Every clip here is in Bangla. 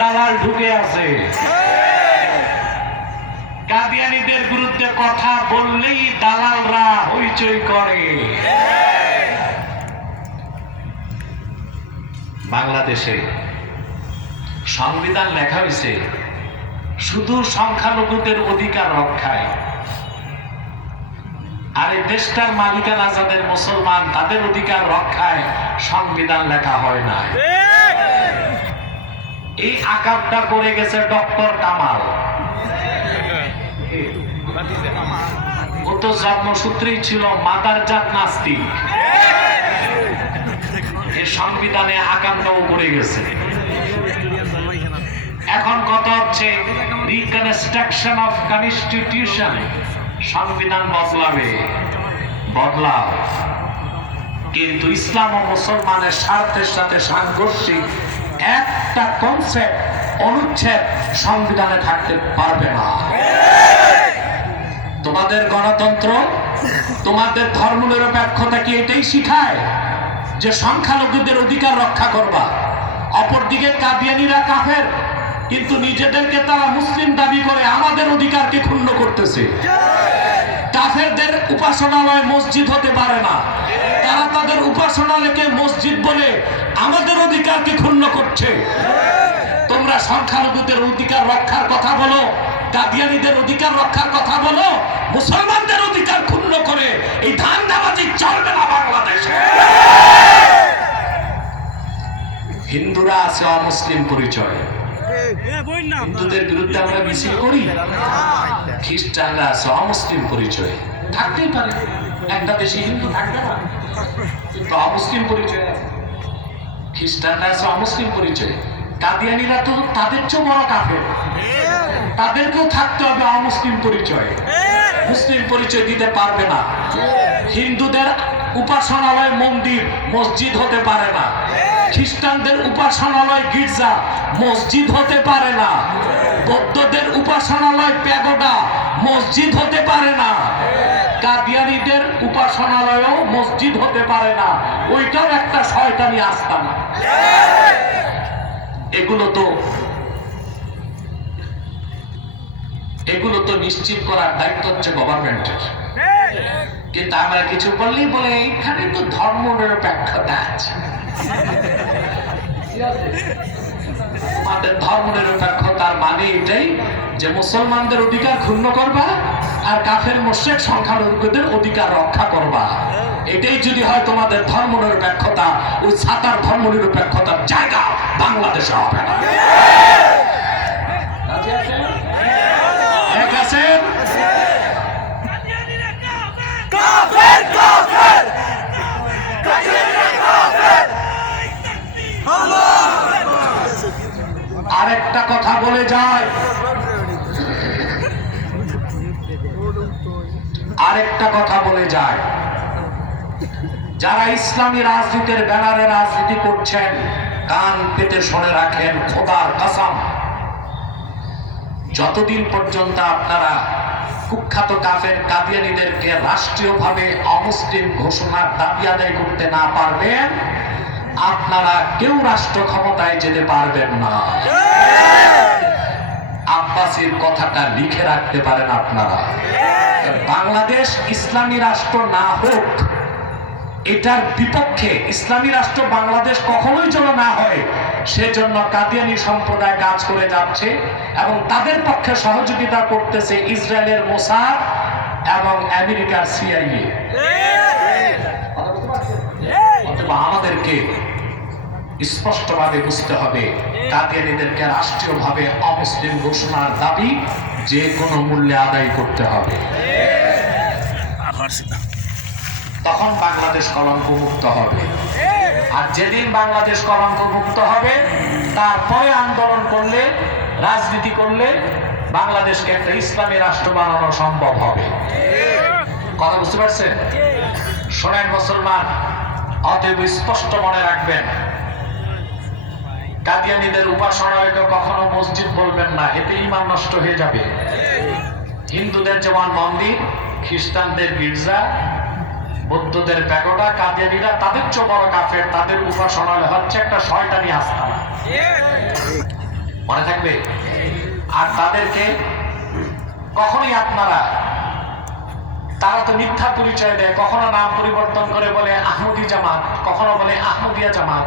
দালাল ঢুকে আছে। বিরুদ্ধে কথা বললেই দালালরা হইচই করে। বাংলাদেশে সংবিধান লেখা হয়েছে শুধু সংখ্যালঘুদের অধিকার রক্ষায়। আর এই দেশটার মালিকানা যাদের মুসলমান, তাদের অধিকার রক্ষায় সংবিধান লেখা হয় না এই আকারটা করে গেছে ডক্টর কামাল। তো জন্মসূত্রেই ছিল জাত নাস্তিক। এই সংবিধানে আকাঙ্ক্ষাও করে গেছে। এখন কথা হচ্ছে রিকনস্ট্রাকশন অফ কনস্টিটিউশন সংবিধান বদলাবে। বদলাও। কিন্তু ইসলাম ও মুসলমানের স্বার্থের সাথে সাংঘর্ষিক একটা কনসেপ্ট অনুচ্ছেদ সংবিধানে থাকতে পারবে না। তোমাদের গণতন্ত্র, তোমাদের ধর্ম ধর্মনিরপেক্ষতা কি এটাই শিখায় যে সংখ্যালঘুদের অধিকার রক্ষা করবা? অপরদিকে কাদিয়ানিরা কাফের, কিন্তু নিজেদেরকে তারা মুসলিম দাবি করে আমাদের অধিকারকে ক্ষুণ্ণ করতেছে। কাফেরদের উপাসনালয় মসজিদ হতে পারে না। তারা তাদের উপাসনালয়কে মসজিদ বলে আমাদের অধিকারকে ক্ষুণ্ণ করছে। তোমরা সংখ্যালঘুদের অধিকার রক্ষার কথা বলো কাদিয়ানিদের অধিকার রক্ষার কথা বলো মুসলমানদের অধিকার ক্ষুণ্ণ করে এই ধান দাবাজি চলবে না বাংলাদেশে। হিন্দুরা আছে অমুসলিম পরিচয়। হিন্দুদের বিরুদ্ধে আমরা মিছিল করি। খ্রিস্টানরা আছে অমুসলিম পরিচয়। থাকতেই পারে, একটা দেশে হিন্দু থাকবে না। কিন্তু অমুসলিম পরিচয়। খ্রিস্টানরা আছে অমুসলিম পরিচয়। কাদিয়ানিরা তো তাদের চেয়েও বড় কাফের। তাদেরকেও থাকতে হবে অমুসলিম পরিচয়। মুসলিম পরিচয় দিতে পারবে না। হিন্দুদের উপাসনালয় মন্দির, মসজিদ হতে পারে না। খ্রিস্টানদের উপাসনালয় গির্জা, মসজিদ হতে পারে না। বৌদ্ধদের উপাসনালয় প্যাগোডা মসজিদ হতে পারে না। কাদিয়ানিদের উপাসনালয়ও মসজিদ হতে পারে না। ওইটাও একটা শয়তানি আস্তানা এগুলো তো এগুলো তো নিশ্চিত করার দায়িত্ব হচ্ছে গভর্নমেন্টের। কিন্তু আমরা কিছু বললেই বলে এইখানে তো ধর্ম নিরপেক্ষতা আছে। আমাদের ধর্ম নিরপেক্ষতার মানে এটাই যে মুসলমানদের অধিকার ক্ষুণ্ণ করবা আর কাফের মোশেক সংখ্যালঘুদের অধিকার রক্ষা করবা। এটাই যদি হয় তোমাদের ধর্ম নিরপেক্ষতা ওই ছাতার ধর্ম নিরপেক্ষতার জায়গা বাংলাদেশে হবে না। বলে যায়। আরেকটা কথা বলে যায়। যারা ইসলামী রাজনীতির ব্যানারে রাজনীতি করছেন, কান পেতে শুনে রাখেন খোদার কাসাম। যতদিন পর্যন্ত আপনারা কুখ্যাত কাফের কাদিয়ানিদেরকে রাষ্ট্রীয়ভাবে অমুসলিম ঘোষণার দাবি আদায় করতে না পারবেন, আপনারা কেউ রাষ্ট্র ক্ষমতায় যেতে পারবেন না। আব্বাসির কথাটা লিখে রাখতে পারেন আপনারা। বাংলাদেশ ইসলামী রাষ্ট্র না হোক এটার বিপক্ষে ইসলামী রাষ্ট্র বাংলাদেশ কখনোই যেন না হয় সেজন্য কাদিয়ানি সম্প্রদায় কাজ করে যাচ্ছে এবং তাদের পক্ষে সহযোগিতা করতেছে ইসরায়েলের মোসাদ এবং আমেরিকার সিআইএ। আমাদেরকে? স্পষ্টভাবে বুঝতে হবে। কাদিয়ানিদেরকে রাষ্ট্রীয়ভাবে অমুসলিম ঘোষণার দাবি যে কোনো মূল্যে আদায় করতে হবে। তখন বাংলাদেশ কলঙ্ক মুক্ত হবে। আর যেদিন বাংলাদেশ কলঙ্ক মুক্ত হবে, তারপরে আন্দোলন করলে, রাজনীতি করলে, বাংলাদেশকে একটা ইসলামী রাষ্ট্র বানানো সম্ভব হবে। কথা বুঝতে পারছেন? শোনেন, মুসলমান, অতএব স্পষ্ট মনে রাখবেন কাদিয়ানিদের উপাসনালয়কে কখনো মসজিদ বলবেন না, এতে ইমান নষ্ট হয়ে যাবে। হিন্দুদের যেমন মন্দির খ্রিস্টানদের গির্জা, বৌদ্ধদের প্যাগোডা, কাদিয়ানিরা তাদের চেয়ে বড় কাফের, তাদের উপাসনালয় হচ্ছে একটা শয়তানি আস্থানা মনে থাকবে? আর তাদেরকে কখনোই আপনারা, তারা তো মিথ্যা পরিচয় দেয়, কখনো নাম পরিবর্তন করে বলে আহমদি জামাত, কখনো বলে আহমদিয়া জামাত।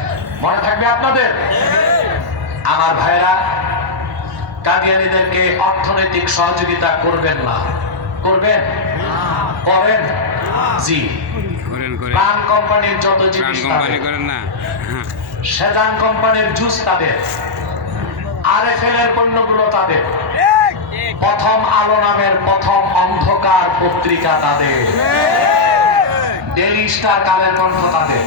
মনে থাকবে আপনাদের? আমার ভাইরা কাদিয়ানিদেরকে অর্থনৈতিক সহযোগিতা করবেন না। করবেন? করেন? জি। প্রাণ কোম্পানির যত জিনিস তাদের। করেন না। হ্যাঁ সেজান কোম্পানির জুস তাদের। আর এফ এর পণ্যগুলো তাদের। প্রথম আলো নামের প্রথম অন্ধকার পত্রিকা তাদের। ডেলি স্টার কালের কণ্ঠ তাদের।